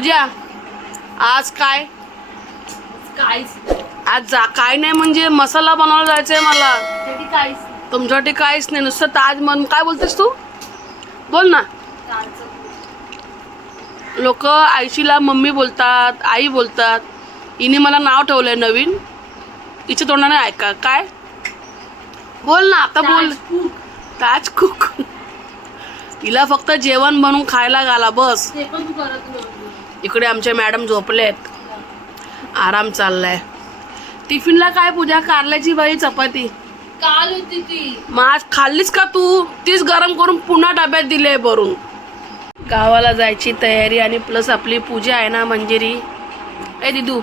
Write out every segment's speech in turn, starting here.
पूजा आज काय आज काय नाही म्हणजे मसाला बनवायला जायचंय मला. तुमच्यासाठी काहीच नाही, नुसतं ताज मन. काय बोलतेस तू? बोल ना. लोक आईशीला मम्मी बोलतात, आई बोलतात. हिने मला नाव ठेवलंय नवीन. हिच्या तोंडाने ऐका. काय बोल ना आता, बोल. ताज कुक. हिला फक्त जेवण बनवून खायला घाला बस. इकडे आमच्या मॅडम झोपलेत, आराम चाललाय. टिफिनला काय पूजा? कारल्याची बाई चपाती काल होती ती. मग आज खाल्लीस का तू? तीच गरम करून पुन्हा डब्यात दिले भरून. गावाला जायची तयारी आणि प्लस आपली पूजा आहे ना मंजिरी. ए दिदू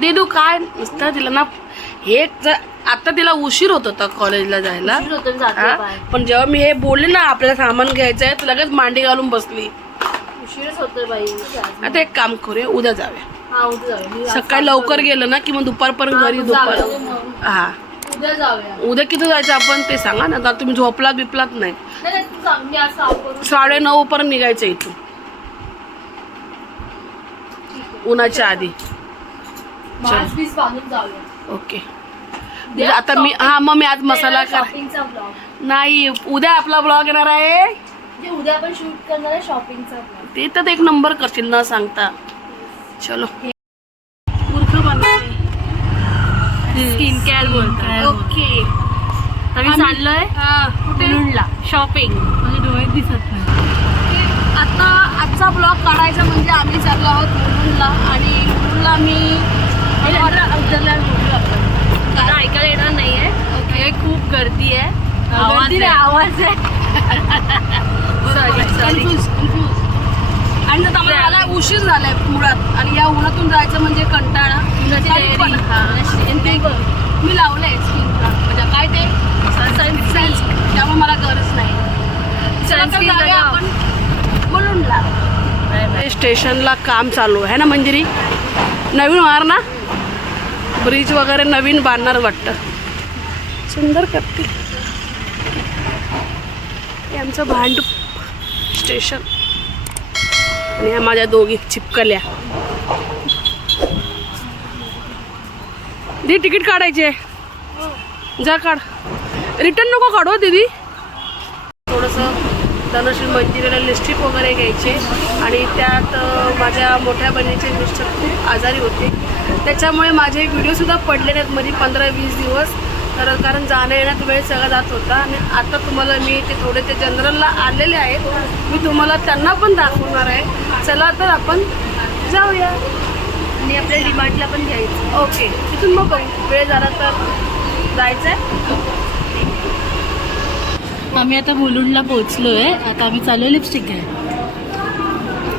दिदू काय नुसतं तिला ना हे आता तिला उशीर होत होता कॉलेजला जायला. पण जेव्हा मी हे बोलले ना आपल्याला सामान घ्यायचं आहे तर लगेच मांडी घालून बसली. उशीरच होतोय बाई. आता एक काम करूया, उद्या जाऊया. हा उद्या जाऊया. सकाळी लवकर गेलं ना की मग दुपारपर्यंत घरी. दुपार हा उद्या जाऊया. उद्या किती जायचं आपण ते सांगा ना. आता तुम्ही झोपलात बिपलात नाही. 9:30 पर्यंत निघायचं इथून उन्हाच्या आधी. ओके. आता मी मग मी आज मसाला नाही. उद्या आपला ब्लॉग येणार आहे. उद्या पण शूट करणार आहे शॉपिंगचा ब्लॉग. ते तर एक नंबर करशील न सांगता. चलो. मूर्ख बनवते. स्किन केअर बोलतात. ओके. आम्ही चाललोय मुलुंडला शॉपिंग. माझे डोळे दिसत नाही. आता आजचा ब्लॉग काढायचा म्हणजे आम्ही चाललो आहोत मुलुंडला. आणि मुलुंडला मी ऐकायला येणार नाहीये. ओके. खूप गर्दी आहे. आवाज आहे. आणि आता मला उशीर झालाय पुण्यात आणि या उन्हातून जायचं म्हणजे कंटाळा. मी लावलंय स्किनला म्हणजे काय ते सनस्क्रीन, त्यामुळे मला गरज नाही. आपण मुलुंडला स्टेशनला काम चालू आहे ना मंजिरी. नवीन होणार ना ब्रिज वगैरे नवीन बांधणार वाटतं. सुंदर करते. हे आमचं भांडूप स्टेशन आणि ह्या माझ्या दोघी चिपकल्या. दी तिकीट काढायचे. जा काढ. रिटर्न नको काढू दीदी. थोडंसं धनश्री मंदिराला लिपस्टिक वगैरे घ्यायचे आणि त्यात माझ्या मोठ्या बहिणीचे मिस्टर खूप आजारी होते त्याच्यामुळे माझे व्हिडिओसुद्धा पडले नाहीत मध्ये 15-20 दिवस. तर कारण जाण्या येण्यात वेळ सगळा जात होता. आणि आता तुम्हाला मी ते थोडे ते जनरलला आलेले आहेत, मी तुम्हाला त्यांना पण दाखवणार आहे. चला तर आपण जाऊया आणि आपल्या डिमार्टला पण घ्यायचं. ओके. तिथून मग बघू वेळ झाला तर जायचं आहे. आम्ही आता मुलुंडला पोहोचलोय. आता आम्ही चालू लिपस्टिक आहे.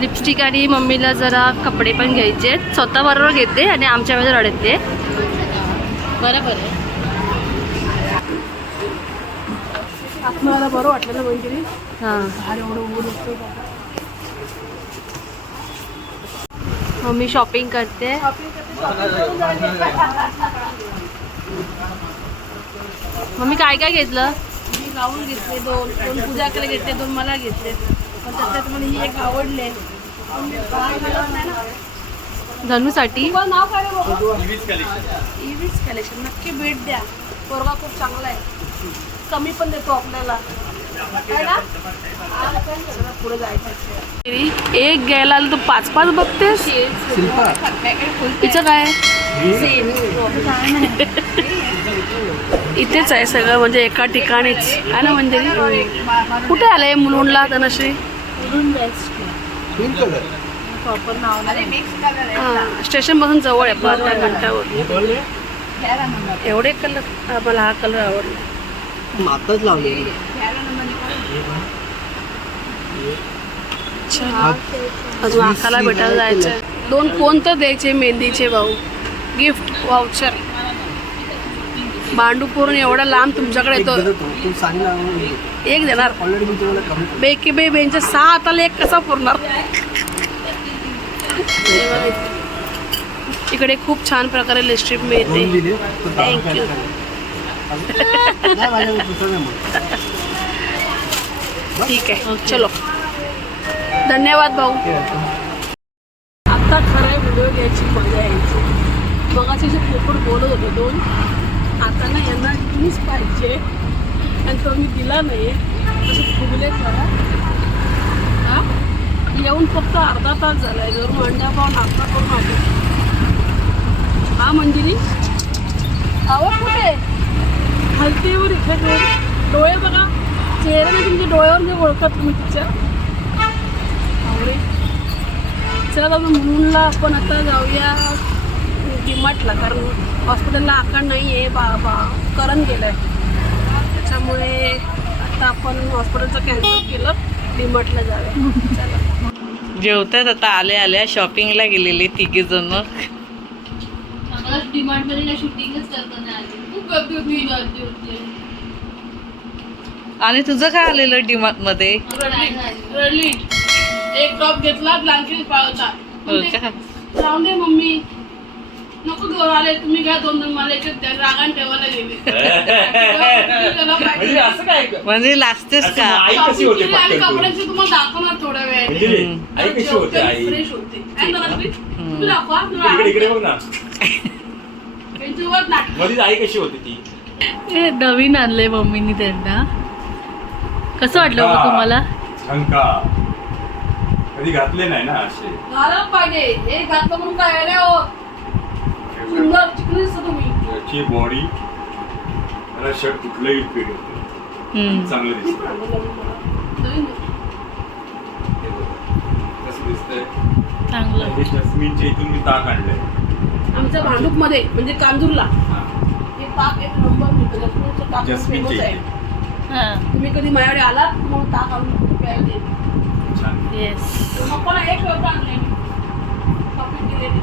लिपस्टिक आणि मम्मीला जरा कपडे पण घ्यायचे आहेत. स्वतःबरोबर घेते आणि आमच्या वेळेला रडते. बरोबर आहे. मला बरं वाटलं ना मंजिरी. हां बाहेर एवढं ऊन होतं. मम्मी शॉपिंग करते. मम्मी काय काय घेतलं? मी गाऊन घेतले, दोन पूजाकडे घेतले, 2 मला घेतले. पण त्याच्यात मला ही एक आवडले. धनूसाठी नाव काय इव्हीज कलेक्शन. नक्की भेट द्या. पोरगा खूप चांगला आहे. कमी पण देतो आपल्याला. पुढे जायचं. एक घ्यायला आलं तर 5-5 बघतेस. तिचं काय इथेच आहे सगळं म्हणजे एका ठिकाणीच आहे ना. म्हणजे कुठे आलंय मुलुंडला धनश्री? प्रॉपर नाव स्टेशन पासून जवळ आहे 5 मिनिटावर. एवढे कलर मला हा कलर आवडला. आताच लावले. अजून आकाला भेटायला जायचं. 2 फोन तर द्यायचे मेहंदीचे भाऊ. Gift voucher. भांडूपवरून एवढा लांब तुमच्याकडे येतो. एक देणार बेकी बे बेंच्या 6 हाताला एक कसा पुरणार. इकडे खूप छान प्रकारे लिपस्टिक मिळते. थँक्यू. ठीक आहे चलो. धन्यवाद भाऊ. आता खरा व्हिडिओ घ्यायची मजा यायची. मगाशी जे पोपट बोलत होते 2, आता ना यांना मीच पाहिजे आणि तो मी दिला नाही. असे फुगले खरा. हा येऊन फक्त अर्धा तास झालाय. जरूर अंड्यापाव नाश्ता करून आले. हा मंजिरी आवाज कुठे हलतीवर इथे डोळे बघा. चेहऱ्याने तुमच्या डोळ्यावर जे ओळखत तुम्ही तिच्या आवडे. चला म्हणूनला आपण आता जाऊया डीमार्टला, कारण हॉस्पिटलला आकार नाही आहे. बा करण गेलं आहे, त्याच्यामुळे आता आपण हॉस्पिटलचं कॅन्सल केलं, डीमार्टला जाऊया. चला जेवतात आता. आल्या शॉपिंगला गेलेले 3 जण. डिमांड मध्ये शूटिंगच करताना आली. खूप गर्दी होती. आणि तुझं काय आलेलं डीमार्ट मध्ये? रडली. एक टॉप घेतला, ब्लँकेट पाळता. हो का? जाऊन दे मम्मी, नको घेऊन आले तुम्ही, घ्या 2 मला एक द्या. रागान ठेवायला गेले. म्हणजे लाजतेस का? आई कशी होते आणि पटकन कपड्यांची तुम्हाला दाखवणार थोड्या म्हणजे वेळ. आई कशी होते आई फ्रेश होते. तुम्ही दाखवा. इकडे बघ ना, त्यांच्यावर नाटक. मध्येच आई कशी होती ती. हे नवीन आणलंय मम्मीनी त्यांना. कसं वाटलं मग तुम्हाला? शंका कधी घातले नाही ना असे. घालायला पाहिजे. हे घातलं म्हणून काय रे हो. सुंदर चिकनी दिसता तुम्ही. याची बॉडी मला शर्ट कुठलंही फिट होते, चांगलं दिसतं. नवीन. हे बघा, कसं दिसतंय. चांगलं. हे जस्मिनच्या इथून मी ताक आणलंय. आमच्या भांडूप मध्ये म्हणजे कांजूरला हे ताक एक नंबर मिळतं. जस्मिनचं ताक जस्मिनच्या फेमस आहे. इथे हा. तुम्ही कधी माझ्याकडे आलात मग ताक आणून प्यायला देईन. छान. येस. मग पण एक वेळ आणले शॉपिंग केलेली.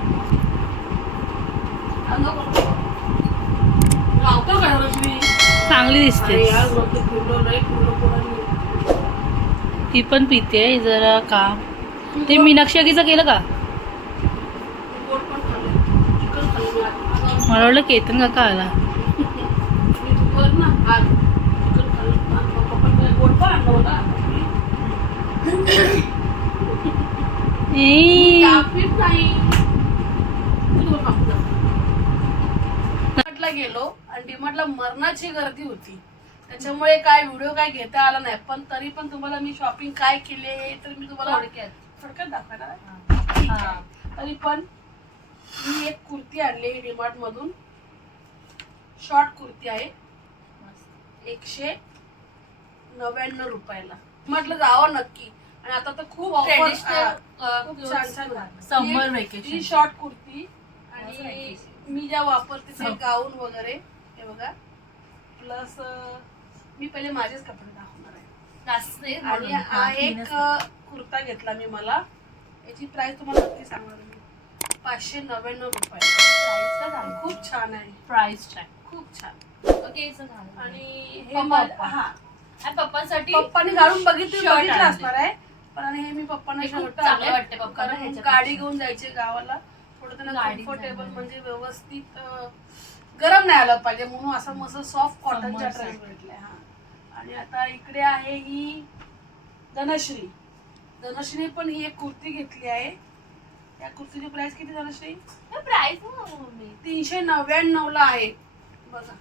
रावतो काय रश्मी? चांगली दिसते. अरे यार रोजचं पिवळं लय पिवळं पोरांनी. ती पण पिते जरा का. ते मीनाक्षीचं केलं का? गोड पण खाल्लं. चिकन खाल्लं मी आज. मला वाटलं केतन काका आला. मी दुपार ना आज चिकन खाल्लं. आणि पप्पा पण गोड पण आणलं होता. ए. कापीच नाही. डीमार्टला गेलो आणि डीमार्टला मरणाची गर्दी होती, त्याच्यामुळे काय व्हिडिओ काय घेता आला नाही. पण तरी पण तुम्हाला मी शॉपिंग काय केले तर मी तुम्हाला थोडक्यात दाखवणार. तरी पण मी एक कुर्ती आणली डीमार्ट मधून. शॉर्ट कुर्ती आहे, 199 रुपयाला. म्हटलं जावं नक्की. आणि आता तर खूप खूप छान समर ही वेकेशन. शॉर्ट कुर्ती आणि मी ज्या वापरते ते गाऊन वगैरे हे बघा. प्लस मी पहिले माझेच कपडे दाखवणार आहे. आणि हा एक कुर्ता घेतला मी. मला याची प्राइस तुम्हाला नक्की सांगणार मी. 599 रुपये. खूप छान आहे. प्राइस खूप छान. ओके. आणि हे हा पप्पांसाठी पप्पाने घालून बघितलं Shirt असणार आहे. पण आणि हे मी पप्पांना शर्ट चांगलं वाटतं पप्पांना कारण ह्याच्यापेक्षा. गाडी घेऊन जायचे गावाला. थोडं त्यांना गाडी कम्फर्टेबल जाणार. म्हणजे व्यवस्थित गरम नाही आलं पाहिजे म्हणून असं मस्त सॉफ्ट कॉटनच्या ड्रेस भेटलाय. हा आणि आता इकडे आहे ही धनश्री. धनश्रीने पण ही एक कुर्ती घेतली आहे. या कुर्तीची प्राइस किती धनश्री? प्राइस 399 ला आहे बघा.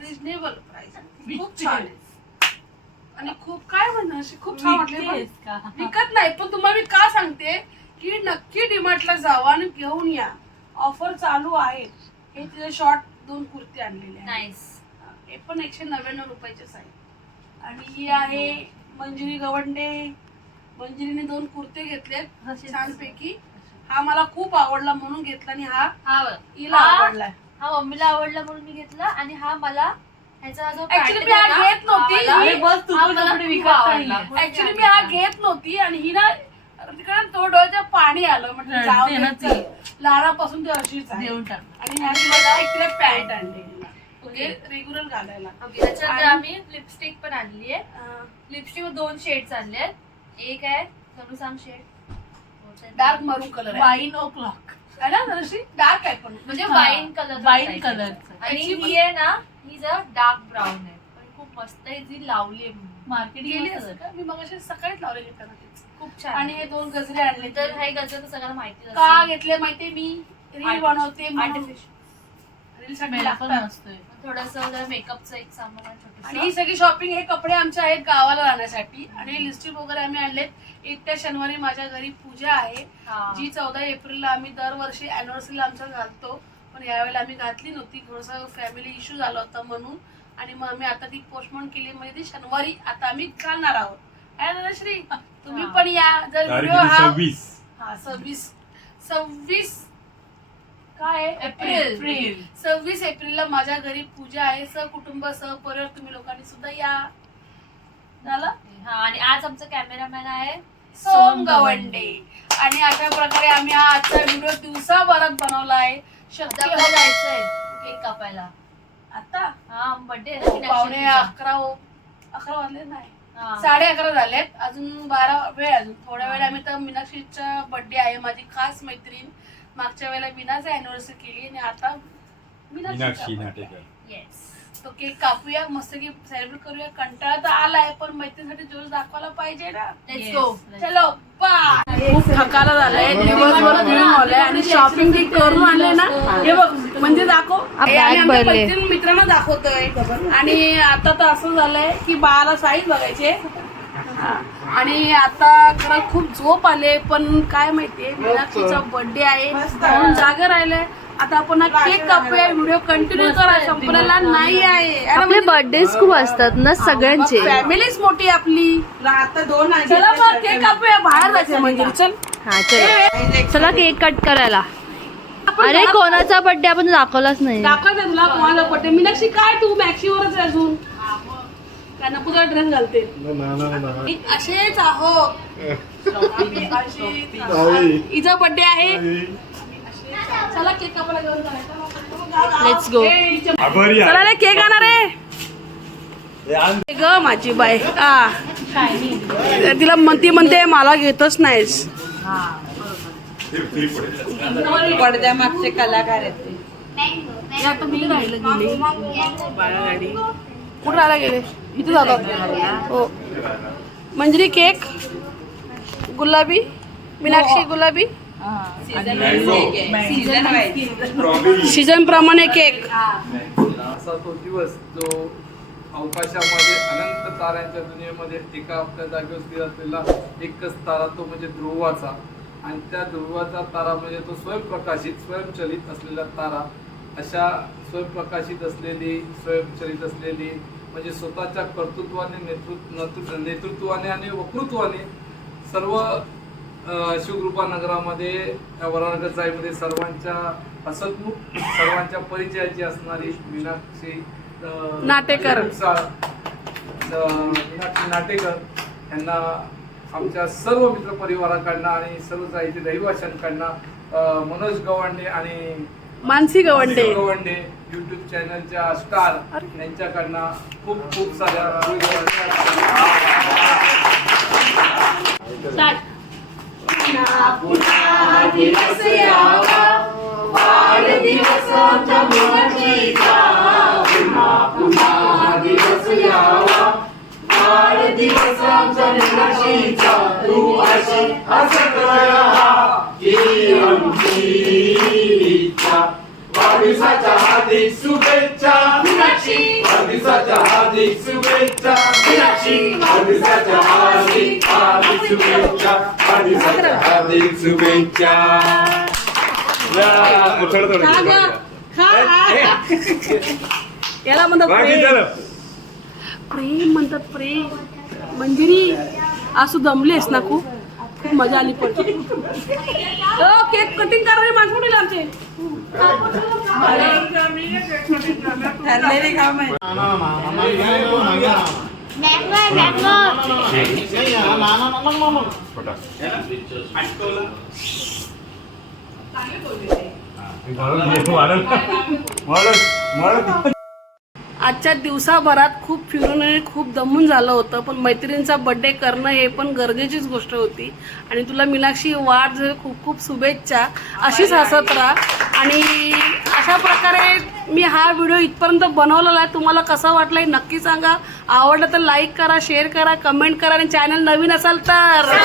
Reasonable price. खूप छान आहे. आणि खूप काय म्हणणार खूप छान वाटले. विकत नाही पण तुम्हाला मी का सांगते की नक्की डीमार्टला जावा आणि घेऊन या. ऑफर चालू आहे. हे तिथे शॉर्ट 2 कुर्ती आणलेले आहे. हे पण 199 रुपयाचेच आहे. आणि ही आहे मंजिरी गवंडे. मंजिरीने 2 कुर्ते घेतलेत छानपैकी. हा मला खूप आवडला म्हणून घेतला आणि हा हिला आवडलाय. हा मम्मीला आवडला म्हणून मी घेतला. आणि हा मला ह्याचा जो ऍक्च्युली मी हा घेत नव्हती. ऍक्च्युली मी हा घेत नव्हती आणि ही ना तिकडे डोळ्याचं पाणी आलं. म्हटलं जाऊ लहानापासून ते अशीच आहे. आणि ह्याची मला एक तिला पॅन्ट आणली म्हणजे रेग्युलर घालायला. त्याच्यानंतर आम्ही लिपस्टिक पण आणली आहे. लिपस्टिक 2 शेड्स आणले आहेत. एक आहे तनु सांग शेड. डार्क मरून कलर आहे. वाईन ओ क्लॉक आहे ना जराशी डार्क आहे पण म्हणजे वाईन कलर. आणि ही आहे ना ही जर डार्क ब्राऊन आहे पण खूप मस्त आहे. जी लावली आहे गेली असं का? मी मगाशी सकाळीच लावलेली त्यांना तीच. खूप छान. आणि हे 2 गजरे आणले. तर हे गजर तर सगळ्यांना माहिती का घेतले माहिती मी रील बनवते रील साठी लागतात. थोडंसं मेकअपचं एक सामान आणि ही सगळी शॉपिंग हे कपडे आमचे आहेत गावाला जाण्यासाठी. आणि लिपस्टिक वगैरे आम्ही आणलेत. येत्या शनिवारी माझ्या घरी पूजा आहे जी 14 एप्रिलला आम्ही दरवर्षी अॅनिव्हर्सरीला आमच्या घालतो. पण यावेळेला आम्ही घातली नव्हती, थोडासा फॅमिली इश्यू झाला होता म्हणून. आणि मग आम्ही आता ती पोस्टपोन केली, म्हणजे ती शनिवारी आता आम्ही घालणार आहोत. श्री तुम्ही पण या. जर व्हिडिओ हा 26 काय एप्रिल 26 एप्रिलला माझ्या घरी पूजा आहे. सहकुटुंब सहपरिवार तुम्ही लोकांनी सुद्धा या. झालं. आणि आज आमचा कॅमेरामॅन आहे सोम गवंडे. आणि अशा प्रकारे आम्ही हा आजचा व्हिडिओ दिवसाभरात बनवला आहे. शक्य जायचंय केक कापायला आता हा बर्थडे 11 वाजले नाही 11:30 झालेत. अजून 12 वेळ अजून थोड्या वेळ. आम्ही तर मीनाक्षीचा बर्थडे आहे, माझी खास मैत्रीण. मागच्या वेळेला मीनाची अॅनिव्हर्सरी केली आणि आता मीनाक्षी नाटेकर. येस. तो केक कापूया, मस्त की सेलिब्रेट करूया. कंटाळा तर आलाय पण मैत्रीसाठी जोश दाखवायला पाहिजे ना. Let's go. चलो बाय. खूप थकाला झालाय, दिवसभर फिरून आलाय आणि शॉपिंग ती करून आणले ना. हे बघ म्हणजे दाखव, हे आम्ही आमच्या मैत्रीण मित्रांना दाखवतोय. आणि आता तर असं झालंय की बाळाला साईज बघायचे. आणि आता खरं खूप झोप आले, पण काय माहितीये मीनाक्षीचा बर्थडे आहे म्हणून जागे राहिले. आता आपण केक कापूया, व्हिडिओ कंटिन्यू करा, संपलेला नाही आहे. आपले बर्थडेज खूप असतात ना सगळ्यांचे. फॅमिलीच मोठी आपली. आता 2 चला मग केक कापूया, बाहेर जायचं म्हणजे. चल हा चला केक कट करायला. अरे कोणाचा बर्थडे आपण दाखवलाच नाही. दाखवते तुला कोणाला बर्थडे. मीनाक्षी काय तू मॅक्सीवरच आहे अजून. काय नको तुला ड्रेस घालते. असेच आहो. हिचा बर्थडे आहे. चला केक कापायला घेऊन जायचं. Let's go. चला रे केक आणा रे ग माझी बाय. तिला ती म्हणते मला घेतच नाहीस. पडद्यामागचे कलाकार आहेत ते. कुठं राहायला गेले. इथे जातात. हो मंजरी केक गुलाबी, मीनाक्षी गुलाबी. सीझन प्रमाणे केक. असा तो दिवस जो अवकाशामध्ये अनंत ताऱ्यांच्या दुनियेमध्ये एका आपल्या जागेवर स्थिर असलेला एकच तारा, तो म्हणजे ध्रुवाचा. आणि त्या ध्रुवाचा तारा म्हणजे तो स्वयंप्रकाशित स्वयंचलित असलेला तारा. अशा स्वयंप्रकाशित असलेली स्वयंचलित असलेली म्हणजे स्वतःच्या कर्तृत्वाने नेतृत्वाने आणि वक्तृत्वाने सर्व शिवकृपा नगरामध्ये वरानगर जाईमध्ये सर्वांच्या हसतमुख सर्वांच्या परिचयाची असणारी मीनाक्षी नाटेकर. मीनाक्षी नाटेकर यांना आमच्या सर्व मित्रपरिवाराकडनं आणि सर्व साहित्य रहिवाशांकडनं मनोज गवंडे आणि मानसी गवंडे युट्यूब चॅनलच्या स्टार यांच्याकडनं खूप खूप साऱ्या दिवस यावा वाढदिवस मीनाक्षीचा. पुन्हा दिवस यावा वाढदिवस मीनाक्षीचा. तू अशी हसत राहा ही आमची इच्छा. वाढदिवसाच्या हार्दिक शुभेच्छा मीनाक्षी. वाढदिवसाच्या हार्दिक शुभेच्छा मीनाक्षी. वाढदिवसाच्या हार्दिक शुभेच्छा. वाढदिवसाच्या हार्दिक शुभेच्छा. याला म्हणतात प्रेम म्हणतात प्रेम. मंजिरी आज तू दमलीस ना खूप मजा आली. पण केक कटिंग करायला माणसं कुठे आमचे ठरलेले काम आहे. आजच्या दिवसाभरात खूप फिरून आणि खूप दमून झालं होतं, पण मैत्रिणींचा बड्डे करणं हे पण गरजेचीच गोष्ट होती. आणि तुला मीनाक्षी वाढ खूप खूप शुभेच्छा. अशीच हसत राहा. आणि अशा प्रकारे मी हा व्हिडिओ इथपर्यंत बनवलेला आहे. तुम्हाला कसा वाटला हे नक्की सांगा. आवडलं तर लाईक करा, शेअर करा, कमेंट करा आणि चॅनल नवीन असाल तर